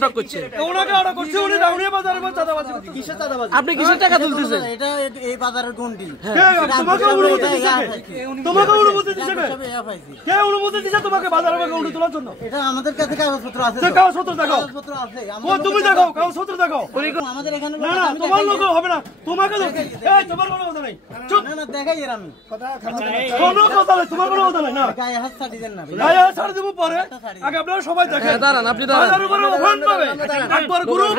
আটক করছে? ওনাকে আটক করছে, উনি রাউনিয়া বাজারের মধ্যে চাঁদাবাজি করছে। কিসের চাঁদাবাজি? আপনি কিসের টাকা তুলতেছেন? এটা এই বাজারের গন্ডি। তোমাকে অনুমতি দিছে কে? তোমাকে অনুমতি দিছে কে? কে অনুমতি দিছে তোমাকে বাজারে গন্ডি তোলার জন্য? এটা আমাদের কাছে কাগজপত্র আছে। কাগজপত্র দেখাও। কাগজপত্র আছে। ও তুমি দেখাও, কাগজপত্র দেখাও। আমাদের এখানে না না, তোমার লোক হবে না। তোমাকে এই তোমার কোনো কথা নাই। চুপ। না না দেখাই এর আমি। কোনো কথা নাই, তোমার কোনো কথা নাই না। গায়ে হাত ছাড়ি দেন না। গায়ে হাত ছাড় দেব পরে। আগে আপনারা সবাই দেখেন। দাঁড়ান, আপনি দাঁড়ান। বাজারের উপরে ওখান পাবে। একবার গ্রুপ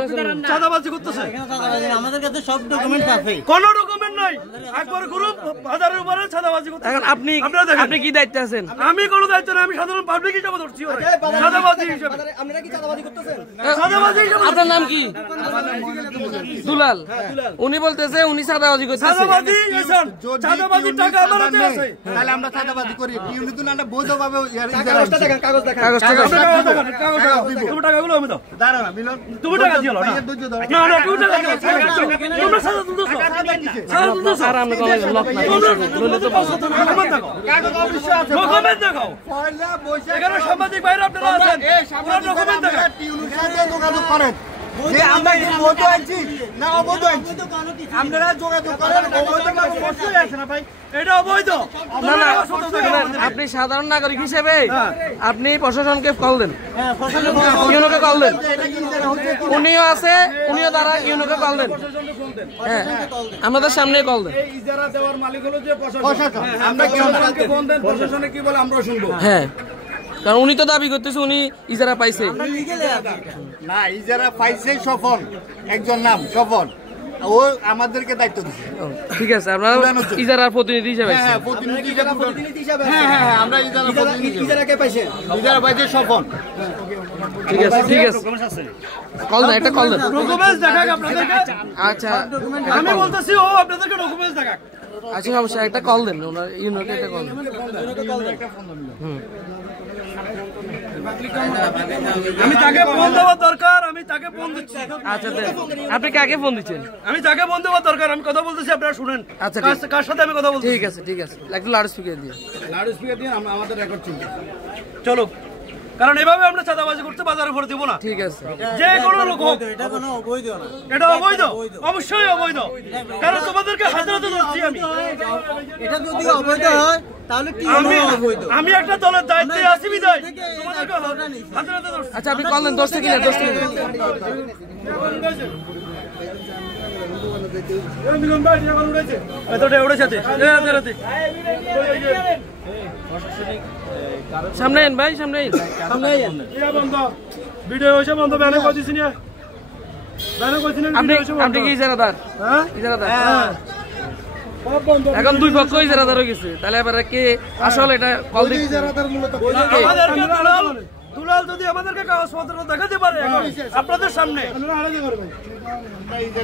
চাঁদাবাজি করতেছে। এখানে চাঁদাবাজি না, আমাদের কাছে সব ডকুমেন্ট আছে। কোনো ডকুমেন্ট নাই। একবার গ্রুপ বাজারের উপরে চাঁদাবাজি করতেছে। এখন আপনি কি দায়িত্বে আছেন? আমি কোনো দায়িত্ব না, আমি সাধারণ পাবলিক হিসেবে ধরছি। চাঁদাবাজি হিসেবে। আপনারা কি চাঁদাবাজি করতেছেন? চাঁদাবাজি হিসেবে। আপনার নাম কি? দুলাল। উনি বলতেছে উনি চাঁদাবাজি করতেছে। চাঁদাবাজি এসন। চাঁদাবাজির টাকা আমার হাতে আছে। তাহলে আমরা চাঁদাবাজি করি। ইউনি দুল আমরা বোঝাভাবে কাগজটা দেখেন, কাগজ দেখান। কাগজ দেখান, কাগজ দেখাও। তুমি টাকাগুলো আমি দাও। দাঁড়া না মিলন, তুমি টাকা দিও না। না না, তুমি টাকা দিও। তোমরা সাদা তুলছো। সাদা তুলছো। আর আমরা কোনো লক না তোমরা তো পাঁচশো টাকা ডকুমেন্ট দেখাও। কাগজ অবশ্যই আছে। ডকুমেন্ট দেখাও। পয়লা বৈশাখ এখানে সাংবাদিক বাইরে আপনারা আছেন। পুরো ডকুমেন্ট দেখাও। ইউনির সাথে যোগাযোগ করেন যে আমরা কি বৈধ আনছি না অবৈধ আনছি। আপনারা যোগাযোগ করেন। অবৈধ কাজ অবশ্যই আছে না ভাই, এটা অবৈধ। না না, আপনি সাধারণ নাগরিক হিসেবে আপনি প্রশাসনকে কল দেন, ইউনোকে কল দেন। উনিও আছে, উনিও দ্বারা ইউনোকে কল দেন। হ্যাঁ, আমাদের সামনে কল দেন। এই ইজারা দেওয়ার মালিক হলো যে প্রশাসন। আমরা প্রশাসনকে ফোন দেন, প্রশাসনে কি বলে আমরা শুনবো। হ্যাঁ, কারণ উনি তো দাবি করতেছে উনি ইজারা পাইছে। না, ইজারা পাইছে সফল, একজন নাম সফল, ও আমাদেরকে দায়িত্ব দিচ্ছে। ঠিক আছে, আপনারা ইজারার প্রতিনিধি হিসেবে। হ্যাঁ, প্রতিনিধি হিসেবে। হ্যাঁ, আমরা ইজারাকে পাইছে, ইজারা পাইছে সফল। ঠিক আছে, ঠিক আছে, কল দেন, একটা কল দেন। ডকুমেন্টস দেখাক আপনাদেরকে। আচ্ছা, আমি বলতেছি ও আপনাদেরকে ডকুমেন্টস দেখাক। আচ্ছা সমস্যা, একটা কল দেন, ওনার ইউনোকে একটা কল দেন। আমি তাকে ফোন দেওয়ার দরকার, আমি তাকে ফোন দিচ্ছি। আচ্ছা দেন, আপনি কাকে ফোন দিচ্ছেন? আমি তাকে ফোন দেওয়ার দরকার, আমি কথা বলতেছি, আপনারা শুনেন। আচ্ছা, কার সাথে আমি কথা বলছি? ঠিক আছে, ঠিক আছে, একটু লাউড স্পিকার দিয়ে। লাউড স্পিকার দিয়ে আমাদের রেকর্ড চলছে। চলো, কারণ এভাবে আমরা চাঁদাবাজি করতে বাজারে ভরে দেবো না। ঠিক আছে, যে কোনো লোক হোক। এটা কোনো অবৈধ না। এটা অবৈধ, অবশ্যই অবৈধ। কারণ তোমাদেরকে হাজারাতে ধরছি আমি। এটা যদি অবৈধ হয় তাহলে কি অবৈধ? আমি একটা দলের দায়িত্বে আছি বিদায় তোমাদেরকে হাজারাতে ধরছি। আচ্ছা আপনি কল দেন, দোষটা কিনা, দোষটা কিনা। মিলন ভাই এখন উড়েছে, এতটা উড়েছে। সামনে আইন ভাই, সামনে আইন, সামনে আইন। বন্ধ ভিডিও হয়েছে, বন্ধ ব্যানে করছিস না, ব্যানে করছিস না। আপনি কি ইজারাদার? হ্যাঁ, ইজারাদার। সব বন্ধ। এখন দুই পক্ষ ইজারাদার হয়ে গেছে, তাহলে এবারে কে আসলে এটা কল দিচ্ছে? ইজারাদার মূলত আমাদেরকে দুলাল যদি আমাদেরকে কাগজপত্র দেখাতে পারে আপনাদের সামনে।